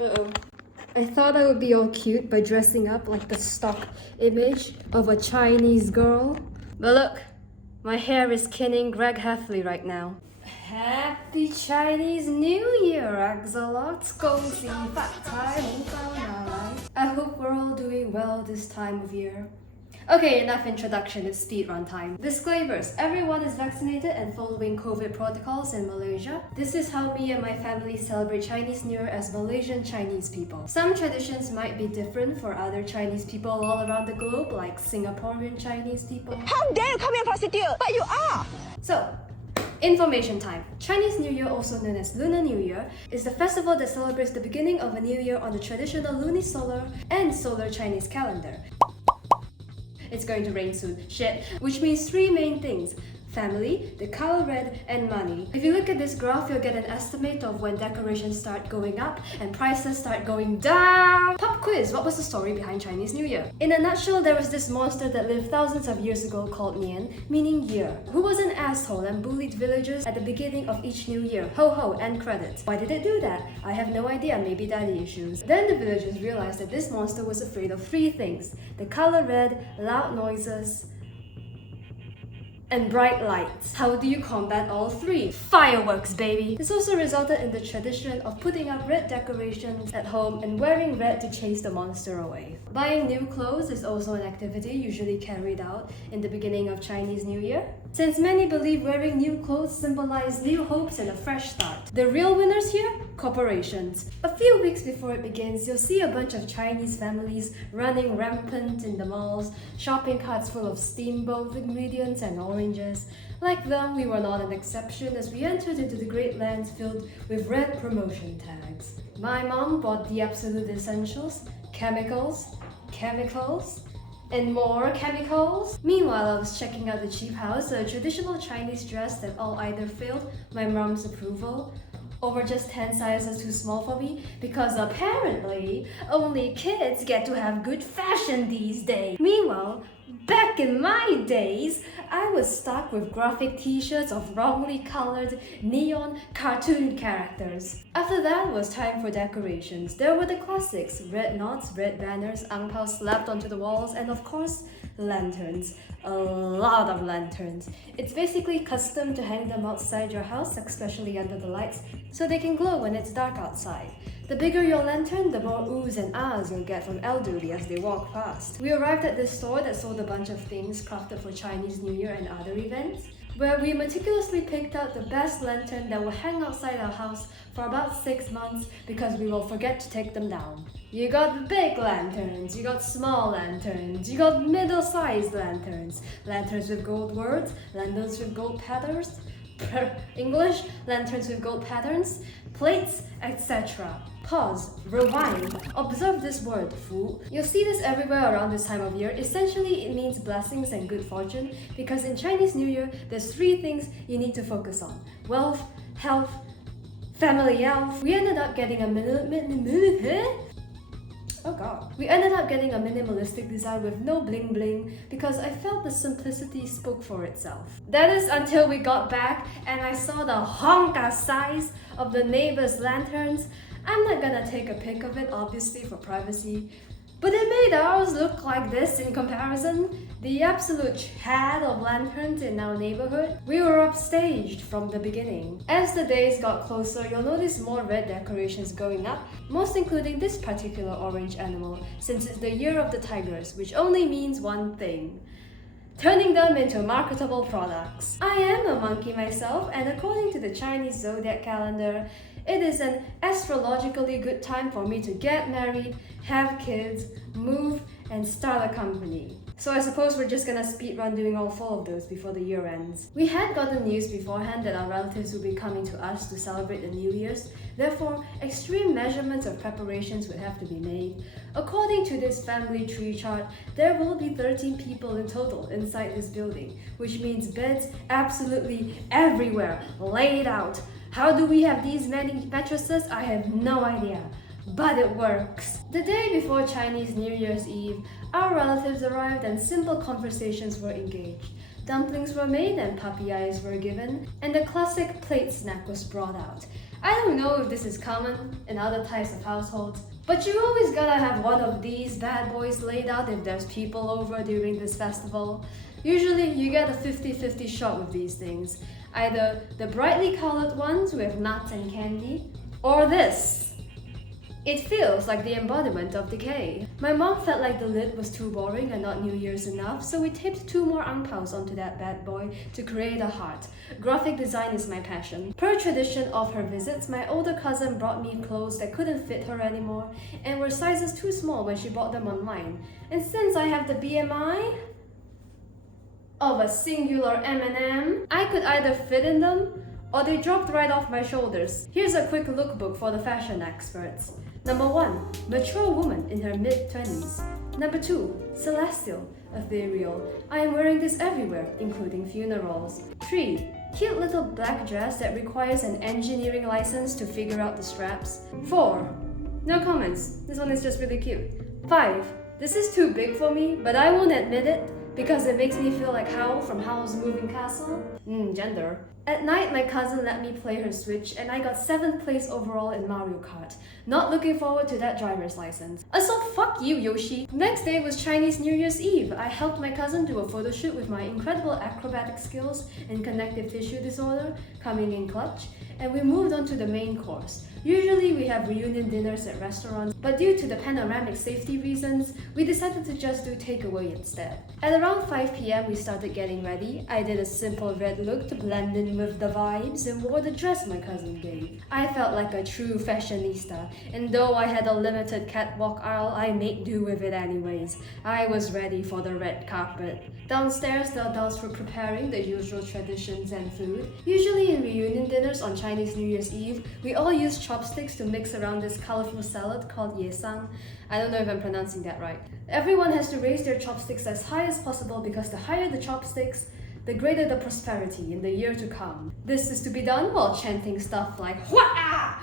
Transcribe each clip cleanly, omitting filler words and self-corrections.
Uh-oh. I thought I would be all cute by dressing up like the stock image of a Chinese girl. But look, my hair is kinning Greg Heffley right now. Happy Chinese New Year, axolots! 恭喜发财，红包拿来. I hope we're all doing well this time of year. Okay, enough introduction, it's speedrun time. Disclaimers, everyone is vaccinated and following COVID protocols in Malaysia. This is how me and my family celebrate Chinese New Year as Malaysian Chinese people. Some traditions might be different for other Chinese people all around the globe, like Singaporean Chinese people. How dare you call me a prostitute? But you are! So, information time. Chinese New Year, also known as Lunar New Year, is the festival that celebrates the beginning of a new year on the traditional lunisolar and solar Chinese calendar. It's going to rain soon, shit. Which means three main things: family, the color red, and money. If you look at this graph, you'll get an estimate of when decorations start going up and prices start going down. Pop quiz, what was the story behind Chinese New Year? In a nutshell, there was this monster that lived thousands of years ago called Nian, meaning year, who was an asshole and bullied villagers at the beginning of each new year. Ho ho, end credits. Why did it do that? I have no idea, maybe daddy issues. Then the villagers realized that this monster was afraid of three things: the color red, loud noises, and bright lights. How do you combat all three? Fireworks, baby! This also resulted in the tradition of putting up red decorations at home and wearing red to chase the monster away. Buying new clothes is also an activity usually carried out in the beginning of Chinese New Year, since many believe wearing new clothes symbolize new hopes and a fresh start. The real winners here? Corporations. A few weeks before it begins, you'll see a bunch of Chinese families running rampant in the malls, shopping carts full of steamboat ingredients and oranges. Like them, we were not an exception as we entered into the great lands filled with red promotion tags. My mom bought the absolute essentials: chemicals, and more chemicals. Meanwhile, I was checking out the cheap house, a traditional Chinese dress that all either failed my mom's approval or were just 10 sizes too small for me, because apparently only kids get to have good fashion these days. Meanwhile, back in my days, I was stuck with graphic t-shirts of wrongly colored neon cartoon characters. After that was time for decorations. There were the classics: red knots, red banners, ang pao slapped onto the walls, and of course, lanterns. A lot of lanterns. It's basically custom to hang them outside your house, especially under the lights, so they can glow when it's dark outside. The bigger your lantern, the more oohs and ahs you'll get from elderly as they walk past. We arrived at this store that sold a bunch of things crafted for Chinese New Year and other events, where we meticulously picked out the best lantern that will hang outside our house for about 6 months because we will forget to take them down. You got big lanterns, you got small lanterns, you got middle-sized lanterns, lanterns with gold words, lanterns with gold patterns, English, lanterns with gold patterns, plates, etc. Pause, rewind, observe this word, fool. You'll see this everywhere around this time of year. Essentially, it means blessings and good fortune, because in Chinese New Year, there's 3 things you need to focus on: wealth, health, family health. We ended up getting a minimalistic design with no bling bling because I felt the simplicity spoke for itself. That is until we got back and I saw the honka size of the neighbor's lanterns. I'm not gonna take a pic of it, obviously, for privacy, but it made ours look like this in comparison. The absolute chad of lanterns in our neighborhood. We were upstaged from the beginning. As the days got closer, you'll notice more red decorations going up, most including this particular orange animal, since it's the year of the tigers, which only means one thing: turning them into marketable products. I am a monkey myself, and according to the Chinese zodiac calendar, it is an astrologically good time for me to get married, have kids, move, and start a company. So I suppose we're just gonna speedrun doing all 4 of those before the year ends. We had gotten news beforehand that our relatives would be coming to us to celebrate the New Year's, therefore extreme measurements of preparations would have to be made. According to this family tree chart, there will be 13 people in total inside this building, which means beds absolutely everywhere, laid out. How do we have these many mattresses? I have no idea, but it works. The day before Chinese New Year's Eve, our relatives arrived and simple conversations were engaged. Dumplings were made and puppy eyes were given, and the classic plate snack was brought out. I don't know if this is common in other types of households, but you always gotta have one of these bad boys laid out if there's people over during this festival. Usually you get a 50-50 shot with these things. Either the brightly colored ones with nuts and candy, or this. It feels like the embodiment of decay. My mom felt like the lid was too boring and not New Year's enough, so we taped 2 more ang paos onto that bad boy to create a heart. Graphic design is my passion. Per tradition of her visits, my older cousin brought me clothes that couldn't fit her anymore and were sizes too small when she bought them online. And since I have the BMI of a singular M&M, I could either fit in them or they dropped right off my shoulders. Here's a quick lookbook for the fashion experts. Number 1, mature woman in her mid-20s. Number 2, celestial, ethereal. I am wearing this everywhere, including funerals. 3, cute little black dress that requires an engineering license to figure out the straps. 4, no comments, this one is just really cute. 5, this is too big for me, but I won't admit it because it makes me feel like Hao from Howl's Moving Castle. Gender. At night, my cousin let me play her Switch and I got 7th place overall in Mario Kart. Not looking forward to that driver's license. So fuck you, Yoshi. Next day was Chinese New Year's Eve. I helped my cousin do a photo shoot with my incredible acrobatic skills and connective tissue disorder coming in clutch, and we moved on to the main course. Usually we have reunion dinners at restaurants, but due to the panoramic safety reasons, we decided to just do takeaway instead. At around 5 p.m. we started getting ready. I did a simple red look to blend in with the vibes and wore the dress my cousin gave. I felt like a true fashionista, and though I had a limited catwalk aisle, I made do with it anyways. I was ready for the red carpet. Downstairs, the adults were preparing the usual traditions and food. Usually in reunion dinners on Chinese New Year's Eve, we all use chopsticks to mix around this colorful salad called yesang. I don't know if I'm pronouncing that right. Everyone has to raise their chopsticks as high as possible because the higher the chopsticks, the greater the prosperity in the year to come. This is to be done while chanting stuff like Hua!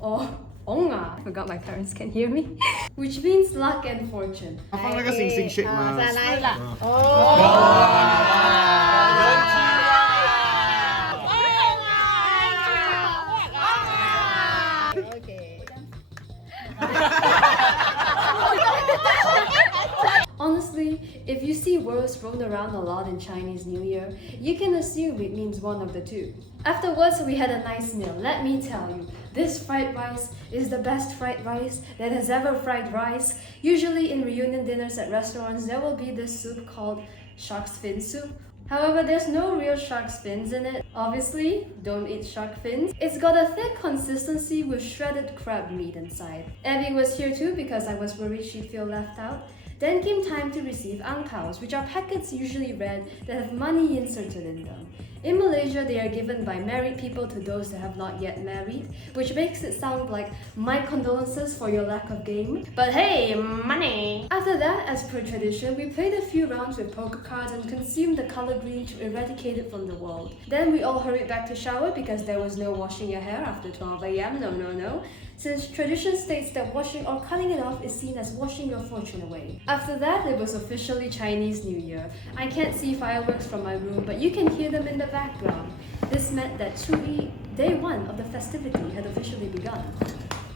Or Onga. I forgot my parents can hear me. Which means luck and fortune. 放那个星星 shape 吗？再来一个。Honestly, if you see words thrown around a lot in Chinese New Year, you can assume it means one of the two. Afterwards, we had a nice meal. Let me tell you, this fried rice is the best fried rice that has ever fried rice. Usually in reunion dinners at restaurants, there will be this soup called shark's fin soup. However, there's no real shark's fins in it. Obviously, don't eat shark fins. It's got a thick consistency with shredded crab meat inside. Abby was here too because I was worried she'd feel left out. Then came time to receive ang paos, which are packets usually red that have money inserted in them. In Malaysia, they are given by married people to those that have not yet married, which makes it sound like my condolences for your lack of game. But hey, money! After that, as per tradition, we played a few rounds with poker cards and consumed the color green to eradicate it from the world. Then we all hurried back to shower because there was no washing your hair after 12 a.m. No. Since tradition states that washing or cutting it off is seen as washing your fortune away. After that, it was officially Chinese New Year. I can't see fireworks from my room, but you can hear them in the background. This meant that Tsui, day 1 of the festivity, had officially begun.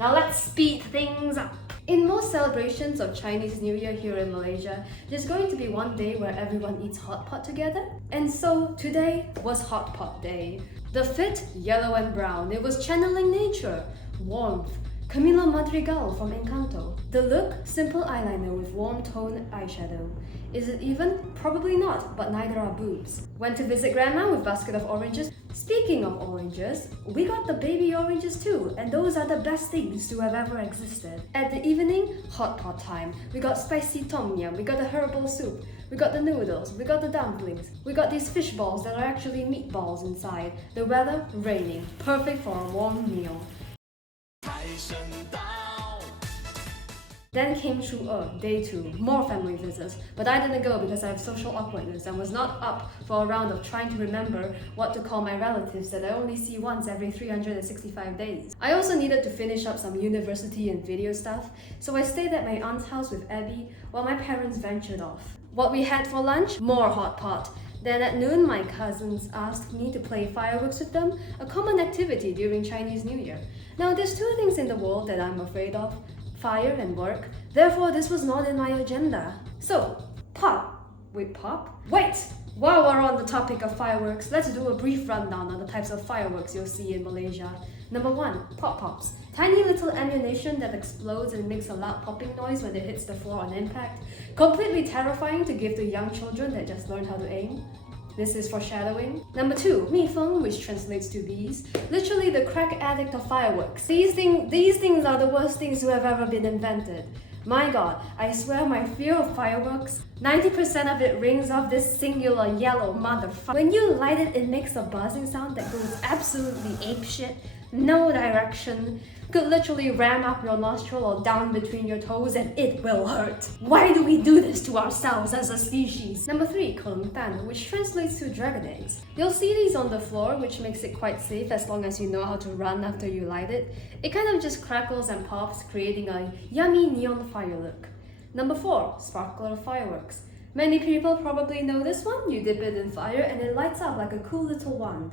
Now let's speed things up. In most celebrations of Chinese New Year here in Malaysia, there's going to be one day where everyone eats hot pot together. And so today was hot pot day. The fit, yellow and brown, it was channeling nature. Warmth, Camila Madrigal from Encanto. The look, simple eyeliner with warm tone eyeshadow. Is it even? Probably not, but neither are boobs. Went to visit grandma with basket of oranges. Speaking of oranges, we got the baby oranges too, and those are the best things to have ever existed. At the evening, hot pot time. We got spicy tom yum, we got the herbal soup, we got the noodles, we got the dumplings, we got these fish balls that are actually meatballs inside. The weather, raining, perfect for a warm meal. Then came day 2, more family visits, but I didn't go because I have social awkwardness and was not up for a round of trying to remember what to call my relatives that I only see once every 365 days. I also needed to finish up some university and video stuff, so I stayed at my aunt's house with Abby while my parents ventured off. What we had for lunch? More hot pot. Then at noon, my cousins asked me to play fireworks with them, a common activity during Chinese New Year. Now, there's two things in the world that I'm afraid of: fire and work. Therefore, this was not in my agenda. So, pop. Wait, pop? Wait! While we're on the topic of fireworks, let's do a brief rundown on the types of fireworks you'll see in Malaysia. Number 1, pop-pops. Tiny little ammunition that explodes and makes a loud popping noise when it hits the floor on impact. Completely terrifying to give to young children that just learned how to aim. This is foreshadowing. Number 2, 蜜蜂, which translates to bees. Literally the crack addict of fireworks. These things are the worst things to have ever been invented. My god, I swear my fear of fireworks, 90% of it rings off this singular yellow motherfucker. When you light it, it makes a buzzing sound that goes absolutely apeshit. No direction. Could literally ram up your nostril or down between your toes and it will hurt. Why do we do this to ourselves as a species? Number 3, Kolongtan, which translates to dragon eggs. You'll see these on the floor, which makes it quite safe as long as you know how to run after you light it. It kind of just crackles and pops, creating a yummy neon fire look. Number 4, sparkler fireworks. Many people probably know this one. You dip it in fire and it lights up like a cool little wand.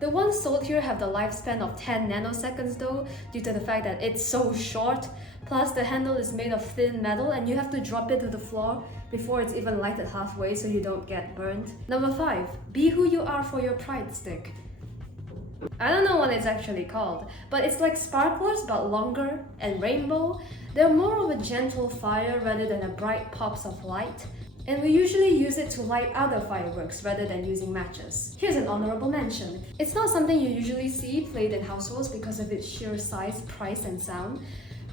The ones sold here have the lifespan of 10 nanoseconds though, due to the fact that it's so short. Plus the handle is made of thin metal and you have to drop it to the floor before it's even lighted halfway so you don't get burnt. Number 5, be who you are for your pride stick. I don't know what it's actually called, but it's like sparklers but longer and rainbow. They're more of a gentle fire rather than a bright pops of light. And we usually use it to light other fireworks rather than using matches. Here's an honorable mention. It's not something you usually see played in households because of its sheer size, price, and sound.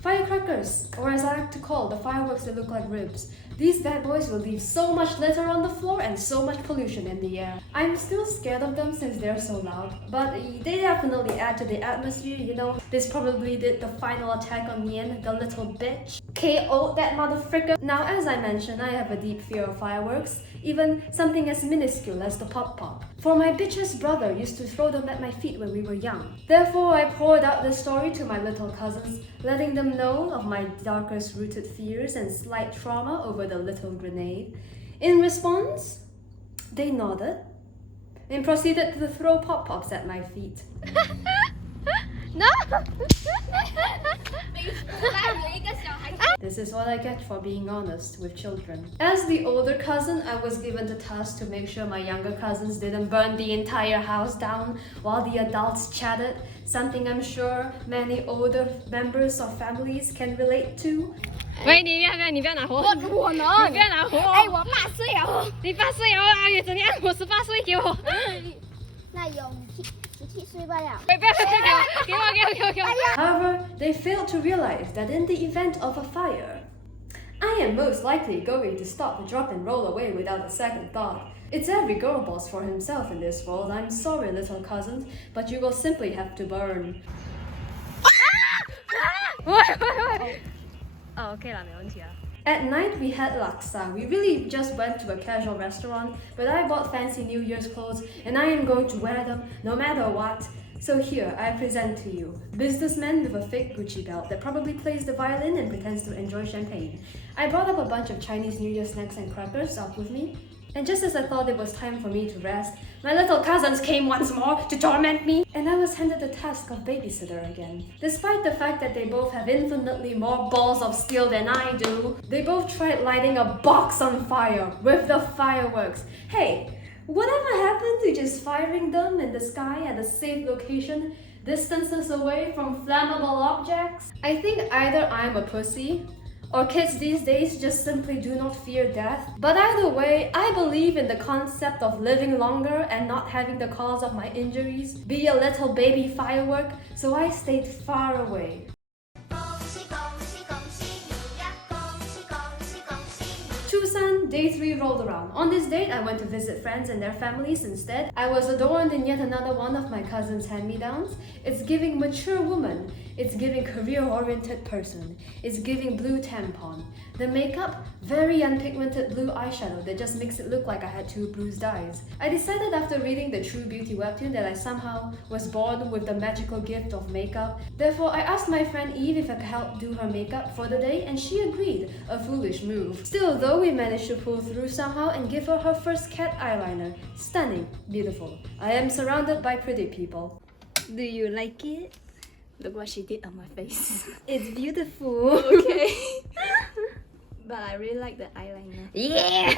Firecrackers, or as I like to call the fireworks that look like ribs. These bad boys will leave so much litter on the floor and so much pollution in the air. I'm still scared of them since they're so loud, but they definitely add to the atmosphere, you know. This probably did the final attack on Yen, the little bitch. KO'd that motherfricker. Now, as I mentioned, I have a deep fear of fireworks, even something as minuscule as the pop-pop. For my bitch's brother used to throw them at my feet when we were young. Therefore, I poured out this story to my little cousins, letting them know of my darkest rooted fears and slight trauma over the little grenade. In response, they nodded and proceeded to throw pop-pops at my feet. No! This is what I get for being honest with children. As the older cousin, I was given the task to make sure my younger cousins didn't burn the entire house down while the adults chatted, something I'm sure many older members of families can relate to. 喂，你不要拿火！我能，你不要拿火！哎，我8岁了，你8岁了啊？也怎样？我18岁，给我。那有17岁吧呀？不要给我！ However, they failed to realize that in the event of a fire, I am most likely going to stop, drop, and roll away without a second thought. It's every girl boss for himself in this world. I'm sorry, little cousins, but you will simply have to burn. 喂！哦 ，OK 啦，没问题啊。 At night, we had laksa. We really just went to a casual restaurant, but I bought fancy New Year's clothes and I am going to wear them no matter what. So here, I present to you, businessman with a fake Gucci belt that probably plays the violin and pretends to enjoy champagne. I brought up a bunch of Chinese New Year snacks and crackers up with me. And just as I thought it was time for me to rest, my little cousins came once more to torment me, and I was handed the task of babysitter again. Despite the fact that they both have infinitely more balls of steel than I do, they both tried lighting a box on fire with the fireworks. Hey, whatever happened to just firing them in the sky at a safe location, distances away from flammable objects? I think either I'm a pussy, or kids these days just simply do not fear death. But either way, I believe in the concept of living longer and not having the cause of my injuries be a little baby firework, so I stayed far away. Chusan, day 3 rolled around. On this date, I went to visit friends and their families instead. I was adorned in yet another one of my cousin's hand-me-downs. It's giving mature woman. It's giving career-oriented person. It's giving blue tampon. The makeup, very unpigmented blue eyeshadow that just makes it look like I had 2 bruised eyes. I decided after reading the True Beauty webtoon that I somehow was born with the magical gift of makeup. Therefore, I asked my friend Eve if I could help do her makeup for the day and she agreed, a foolish move. Still though, we managed to pull through somehow and give her her first cat eyeliner. Stunning, beautiful. I am surrounded by pretty people. Do you like it? Look what she did on my face. It's beautiful. Okay. But I really like the eyeliner. Yeah.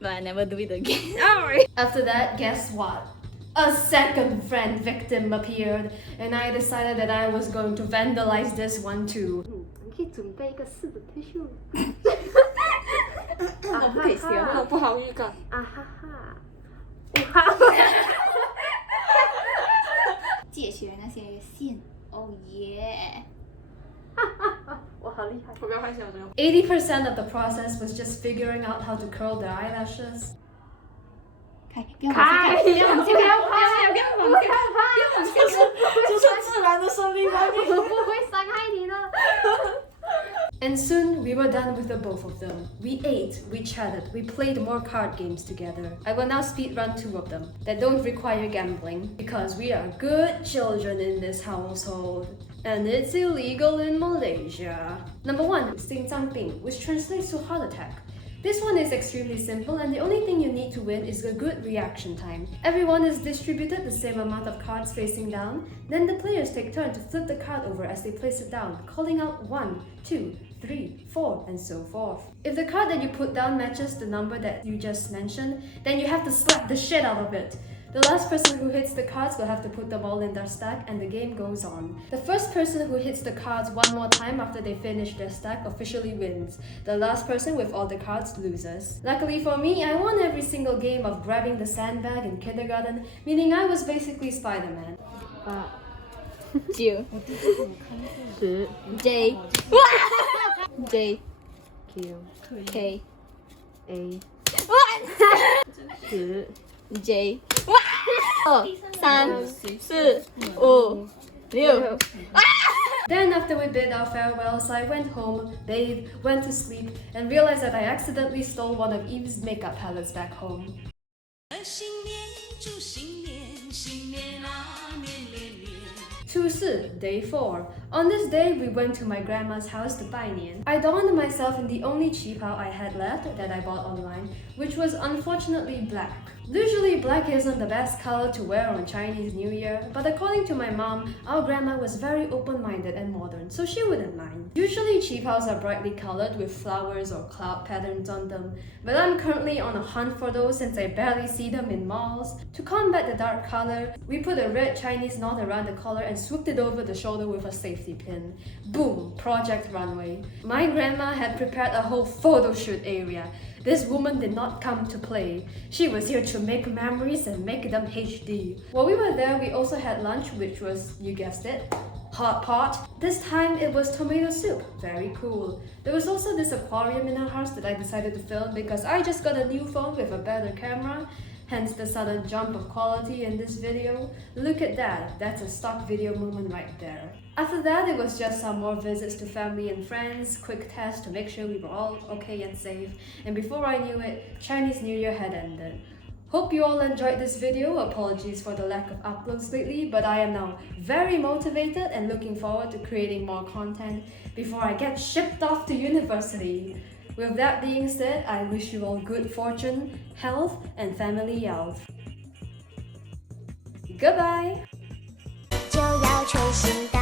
But I never do it again. Alright. After that, guess what? A second friend victim appeared, and I decided that I was going to vandalize this one too. 你可以准备一个4的 tissue。我不可以写话，不好预告。啊哈哈。借学那些线。Oh yeah！ 我好厉害。我不要幻想我这样。 80% of the process was just figuring out how to curl their eyelashes. 开，不要往下看，不要往下看，不要往下看，这是自然的生命吗？我不会伤害你的。 And soon we were done with the both of them. We ate, we chatted, we played more card games together. I will now speedrun 2 of them that don't require gambling because we are good children in this household. And it's illegal in Malaysia. Number 1, 心脏病, which translates to heart attack. This one is extremely simple and the only thing you need to win is a good reaction time. Everyone is distributed the same amount of cards facing down, then the players take turn to flip the card over as they place it down, calling out 1, 2, 3, 4, and so forth. If the card that you put down matches the number that you just mentioned, then you have to slap the shit out of it. The last person who hits the cards will have to put them all in their stack and the game goes on. The first person who hits the cards one more time after they finish their stack officially wins. The last person with all the cards loses. Luckily for me, I won every single game of grabbing the sandbag in kindergarten, meaning I was basically Spider-Man. 9 10 J J Q K A 10 J 2 3 4 5 6 Then after we bid our farewells, I went home, bathed, went to sleep, and realized that I accidentally stole one of Eve's makeup palettes back home. 新年祝新年，新年啊年连连。 Tuesday, day 4. On this day, we went to my grandma's house to buy nian. I donned myself in the only qipao I had left that I bought online, which was unfortunately black. Usually black isn't the best color to wear on Chinese New Year, but according to my mom, our grandma was very open-minded and modern, so she wouldn't mind. Usually qipaos are brightly colored with flowers or cloud patterns on them, but I'm currently on a hunt for those since I barely see them in malls. To combat the dark color, we put a red Chinese knot around the collar and swooped it over the shoulder with a safety pin. Boom! Project Runway. My grandma had prepared a whole photo shoot area. This woman did not come to play. She was here to make memories and make them HD. While we were there, we also had lunch, which was, you guessed it, hot pot. This time it was tomato soup. Very cool. There was also this aquarium in our house that I decided to film because I just got a new phone with a better camera. Hence the sudden jump of quality in this video. Look at that, that's a stock video moment right there. After that, it was just some more visits to family and friends, quick tests to make sure we were all okay and safe, and before I knew it, Chinese New Year had ended. Hope you all enjoyed this video. Apologies for the lack of uploads lately, but I am now very motivated and looking forward to creating more content before I get shipped off to university. With that being said, I wish you all good fortune, health, and family health. Goodbye! 就要吹醒大